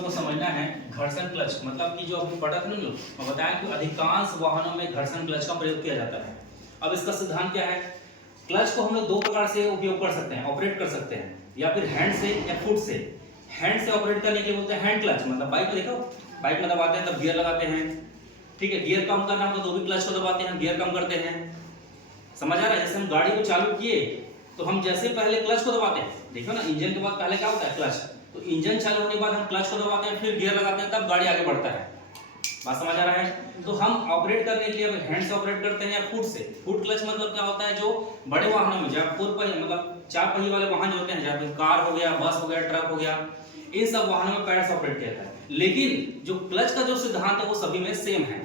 लोग को समझना है घर्षण क्लच, मतलब कि जो अभी पढ़ा था ना लोग, मैं बताया कि अधिकांश वाहनों में घर्षण क्लच का प्रयोग किया जाता है। अब इसका सिद्धांत क्या है? क्लच को हम लोग दो प्रकार से उपयोग कर सकते हैं, ऑपरेट कर सकते हैं, या फिर हैंड से या फुट से। हैंड से ऑपरेट करने के लिए बोलते हैं हैंड क्लच, मतलब बाइक में देखो, बाइक में दबाते हैं तब गियर लगाते हैं, ठीक है। गियर कम करना होगा तो भी क्लच को दबाते हैं, गियर कम करते हैं। समझ आ रहा है? जैसे हम गाड़ी को चालू किए तो हम जैसे पहले क्लच को दबाते हैं, देखो ना, इंजन के बाद पहले क्या होता है? क्लच। तो इंजन चालू होने के बाद हम क्लच को दबाते हैं, फिर गियर लगाते हैं, तब गाड़ी आगे बढ़ता है। बात समझ आ रहा है? तो हम ऑपरेट करने के लिए अब हैंड से ऑपरेट करते हैं या फुट से। फुट क्लच मतलब क्या होता है? जो बड़े वाहनों में, जब फोर पहिए मतलब चार पहिए वाले वाहन जो होते हैं, जैसे कार हो गया, बस हो गया, ट्रक हो गया, इन सब वाहनों में पैर से ऑपरेट किया जाता है। लेकिन जो क्लच का जो सिद्धांत है वो सभी में सेम है।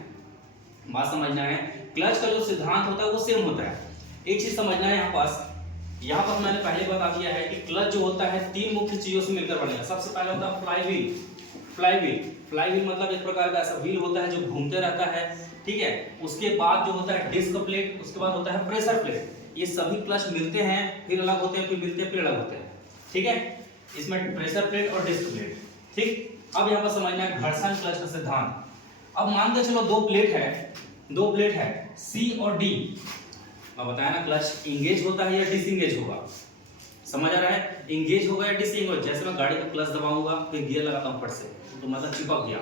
बात समझना है, क्लच का जो सिद्धांत होता है वो सेम होता है। एक चीज समझना है यहाँ पर मैंने पहले बता दिया है कि क्लच जो होता है तीन मुख्य चीजों से मिलकर बनेगा। सबसे पहले होता है फ्लाईव्हील। फ्लाईव्हील मतलब एक प्रकार का ऐसा व्हील होता है जो घूमते रहता है, ठीक है। उसके बाद जो होता है डिस्क प्लेट, उसके बाद होता है प्रेशर प्लेट। ये सभी क्लच मिलते हैं, फिर अलग होते हैं, फिर मिलते हैं, फिर अलग होते हैं, ठीक है। इसमें प्रेशर प्लेट और डिस्क प्लेट, ठीक। अब यहाँ पर समझना है घर्षण क्लच का सिद्धांत। अब मान के चलो दो प्लेट है सी और डी। मैं बताया ना, क्लच इंगेज होता है या डिसएंगेज होगा। समझ आ रहा है? इंगेज होगा या डिसएंगेज। जैसे मैं गाड़ी का क्लच दबाऊंगा, फिर गियर लगाता हूं फट से, तो मतलब चिपक गया,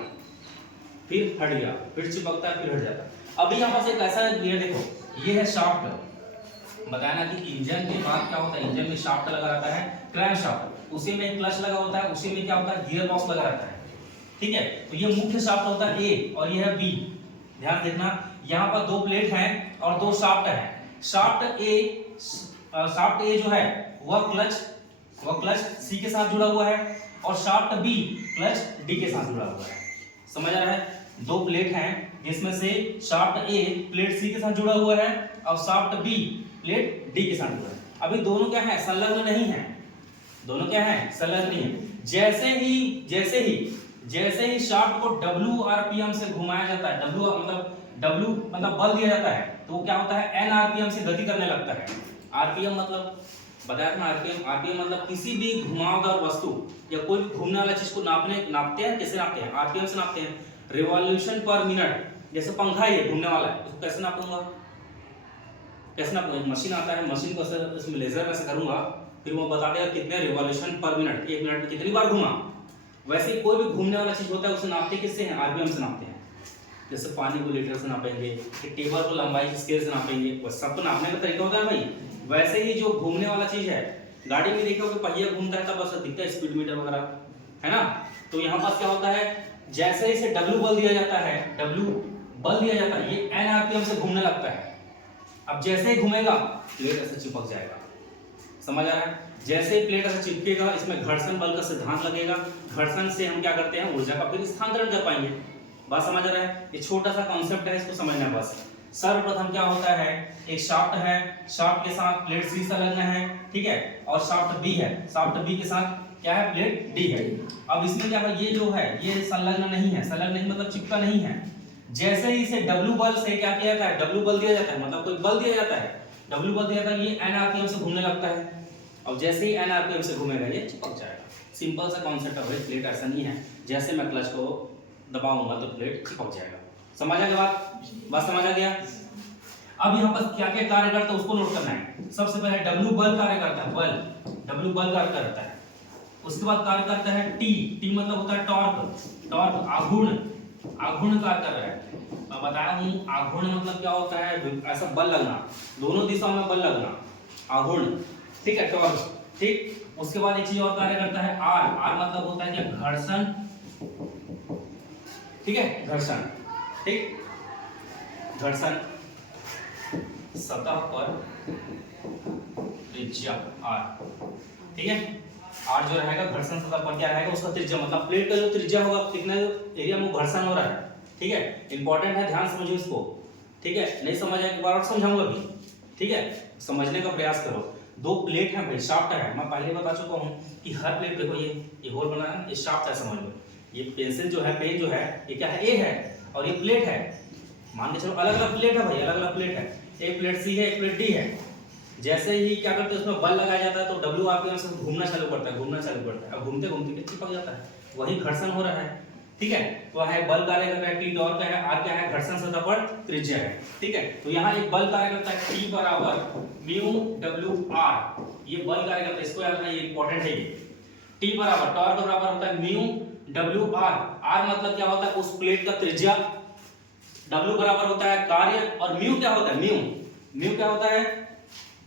फिर हट गया, फिर चिपकता है, फिर हट जाता है। अभी यहाँ पास एक ऐसा गियर देखो, ये है शाफ्ट। बताया ना कि इंजन के बाद क्या होता है? इंजन में शाफ्ट लगा रहता है, क्रैंक शाफ्ट, उसी में क्लच लगा होता है, उसी में क्या होता है? गियर बॉक्स लगा रहता है, ठीक है। तो ये मुख्य शाफ्ट होता है ए और ये है बी। ध्यान देखना, यहाँ पर दो प्लेट हैं और दो शाफ्ट हैं। शाफ्ट ए जो है वह क्लच सी के साथ जुड़ा हुआ है, और शाफ्ट बी क्लच डी के साथ जुड़ा हुआ है। समझ आ रहा है? दो प्लेट हैं जिसमें से शाफ्ट ए प्लेट सी के साथ जुड़ा हुआ है और शाफ्ट बी प्लेट डी के साथ जुड़ा है। अभी दोनों क्या है? संलग्न नहीं है। दोनों क्या है? संलग्न नहीं है। जैसे ही शाफ्ट को W RPM से घुमाया जाता है, W मतलब बल दिया जाता है, तो क्या होता है? N RPM से गति करने लगता है। RPM मतलब बताया ना, RPM मतलब किसी भी घुमावदार वस्तु या कोई भी घूमने वाला चीज को नापते हैं। कैसे नापते हैं? RPM से नापते हैं, रिवॉल्यूशन पर मिनट। जैसे पंखा ये घूमने वाला है, उसको कैसे नापूंगा? मशीन आता है, मशीन को इसमें लेजर में से करूंगा, फिर वो बता देगा कितने रिवॉल्यूशन पर मिनट, एक मिनट में कितनी बार घुमा। वैसे ही कोई भी घूमने वाला चीज होता है उसे नापते किससे हैं? RPM से नापते हैं। जैसे पानी को लीटर से नापेंगे, टेबल को लंबाई स्केल से नापेंगे, वो सब तो नापने का तरीका होता है भाई। वैसे ही जो घूमने वाला चीज है, गाड़ी में देखो कि पहिया घूमता है तब बस दिखता है स्पीड मीटर वगैरह, है ना। तो यहाँ पास क्या होता है? जैसे ही इसे W बल दिया जाता है, ये N RPM से घूमने लगता है। अब जैसे ही घूमेगा प्लेट ऐसे चिपक जाएगा। समझ आ रहा है? जैसे ही प्लेट ऐसे चिपकेगा, इसमें घर्षण बल का सिद्धांत लगेगा। घर्षण से हम क्या करते हैं? ऊर्जा का फिर स्थानांतरण कर पाएंगे। बात समझ आ रहा है? ये छोटा सा कॉन्सेप्ट है, इसको समझना है बस। सर्वप्रथम क्या होता है? एक शाफ्ट है, शाफ्ट के साथ प्लेट सी संलग्न है, ठीक है, और शाफ्ट बी है, शाफ्ट बी के साथ क्या है? प्लेट डी है। अब इसमें क्या है? ये जो है ये संलग्न नहीं है, संलग्न नहीं मतलब चिपका नहीं है। जैसे ही इसे W बल से क्या किया जाता है? W बल दिया जाता है, मतलब कोई बल दिया जाता है, W बल दिया जाता है, ये N RPM से घूमने लगता है। और जैसे ही N RPM से घूमेगा ये चिपक जाएगा। सिंपल सा कॉन्सेप्ट है भाई, प्लेट ऐसा नहीं है जैसे मैं क्लच को दबाऊंगा तो प्लेट चिपक जाएगा। समझ आ गया बात समझ आ गया? अब यहाँ पर क्या क्या कार्य करता है उसको नोट करना है। सबसे पहले W बल कार्य करता है, W बल कार्य करता है। उसके बाद कार्य करता है T मतलब होता है टॉर्क, आघूर्ण कार्य कर रहा है। मैं बताया हूँ आघूर्ण मतलब क्या होता है? ऐसा बल लगना, दोनों दिशाओं में बल लगना, आघूर्ण, ठीक है, टॉर्क, ठीक। उसके बाद एक चीज और कार्य करता है R मतलब होता है क्या? घर्षण, ठीक है, घर्षण, ठीक। घर्षण सतह पर त्रिज्या R, ठीक है। R जो रहेगा घर्षण सतह पर क्या रहेगा? उसका त्रिज्या, मतलब प्लेट का जो त्रिज्या होगा, कितना एरिया में घर्षण हो रहा है, ठीक है। इंपॉर्टेंट है, ध्यान समझो इसको, ठीक है। नहीं समझ आए एक बार और समझाऊंगा भी, ठीक है। समझने का प्रयास करो। दो प्लेट है भाई, शाफ्ट है। मैं पहले बता चुका हूँ कि हर प्लेट देखो, ये होल बना है, ये शाफ्ट है, समझ लो। ये पेंसिल जो है, पेन जो है, ये क्या है? ए है, और ये प्लेट है। मान के चलो अलग अलग प्लेट है भाई, अलग अलग प्लेट है। एक प्लेट सी है, एक प्लेट डी है। जैसे ही क्या करते हैं उसमें बल लगाया जाता है तो W RPM से घूमना चालू करता है, अब घूमते घूमते चिपक जाता है। वही घर्षण हो रहा है, ठीक है। तो है बल कार्य कर रहा है, टी टॉर्क का है, आर क्या है, घर्षण सतह पर त्रिज्या है, ठीक है। तो यहाँ एक बल कार्य करता है टी बराबर म्यू डब्ल्यू आर, ये बल कार्य करता है, इसको याद रखना, ये इंपॉर्टेंट है ये। टी बराबर टॉर्क बराबर होता है म्यू डब्ल्यू आर, आर मतलब क्या होता है उस प्लेट का त्रिज्या, डब्ल्यू बराबर होता है कार्य, और म्यू क्या होता है, म्यू क्या होता है,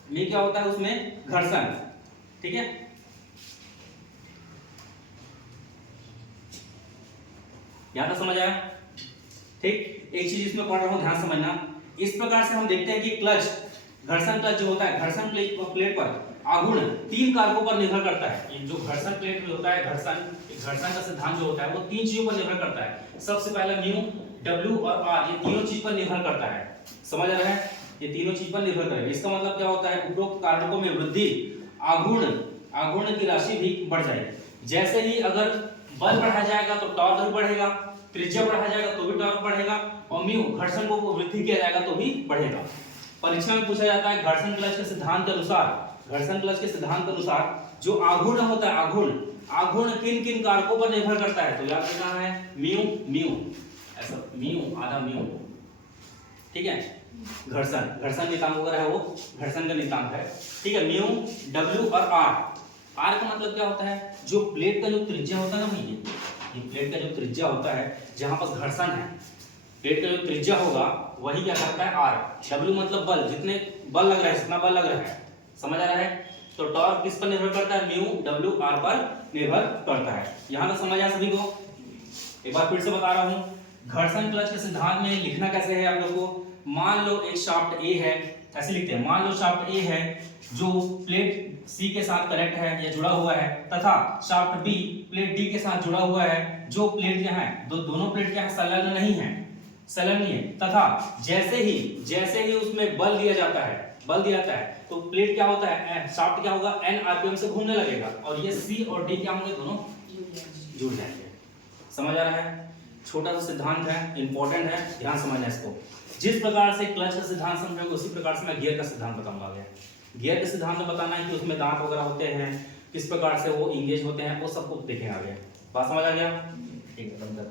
म्यू क्या होता है उसमें घर्षण, ठीक है। यहां तक समझ आया, ठीक। एक चीज इसमें पढ़ रहा हूं, ध्यान समझना। इस प्रकार से हम देखते हैं कि क्लच घर्षण क्लच जो होता है, घर्षण प्लेट पर आघूर्ण 3 कारकों पर निर्भर करता है। ये जो घर्षण प्लेट में होता है, घर्षण का सिद्धांत जो होता है वो 3 चीजों पर निर्भर करता है। सबसे पहले म्यू, डब्ल्यू और आर, ये तीनों चीज पर निर्भर करता है, समझ आ रहा है, ये तीनों चीज पर निर्भर करेगा। इसका मतलब क्या होता है, उपरोक्त कारकों में वृद्धि आघूर्ण की राशि भी बढ़ जाएगी। जैसे ही अगर बल बढ़ाया जाएगा तो टॉर्क भी बढ़ेगा, त्रिज्या बढ़ाया जाएगा तो भी टॉर्क बढ़ेगा, और म्यू घर्षण को वृद्धि किया जाएगा तो भी बढ़ेगा। परीक्षा में पूछा जाता है घर्षण क्लच के सिद्धांत के अनुसार जो आघूर्ण होता है, आघूर्ण किन किन कारकों पर निर्भर करता है, तो याद रखना है म्यू ऐसा, म्यू आधा म्यू, ठीक है। घर्षण नियतांक वगैरह है वो घर्षण का नियतांक है, ठीक है। म्यू, डब्ल्यू और आर का मतलब क्या होता है, जो प्लेट का जो त्रिज्या होता है ना भैया, ये प्लेट का जो त्रिज्या होता है, जहां पर घर्षण है, प्लेट का जो त्रिज्या होगा वही क्या करता है आर। डब्ल्यू मतलब बल, जितने बल लग रहा है, जितना बल लग रहा है, समझ आ रहा है। तो टॉर्क किस पर निर्भर करता है, म्यू डब्ल्यू आर पर निर्भर करता है। यहां तक समझ आया सभी को। एक बार फिर से बता रहा हूं, घर्षण क्लच के सिद्धांत में लिखना कैसे है आप लोग को। मान लो एक शाफ्ट ए है, ऐसे लिखते हैं, मान लो शाफ्ट ए है जो प्लेट सी के साथ कनेक्ट है या जुड़ा हुआ है, तथा शाफ्ट बी प्लेट डी के साथ जुड़ा हुआ है, जो प्लेट क्या है, दोनों प्लेट क्या है, संलग्न नहीं है, संलग्न है, तथा जैसे ही उसमें बल दिया जाता है तो प्लेट क्या होता है, शाफ्ट क्या होगा, n आरपीएम से घूमने लगेगा, और ये सी और डी क्या होंगे, दोनों जुड़ जाएंगे। समझ आ रहा है, छोटा सा सिद्धांत है, इंपॉर्टेंट है, ध्यान समझना इसको। जिस प्रकार से क्लच का सिद्धांत समझेंगे उसी प्रकार से मैं गियर का सिद्धांत बताऊंगा। गियर के सिद्धांत में बताना है कि उसमें दांत वगैरह होते हैं, किस प्रकार से वो इंगेज होते हैं, वो सब कुछ देखेंगे आगे। बात समझ आ गया, ठीक है, बंद कर।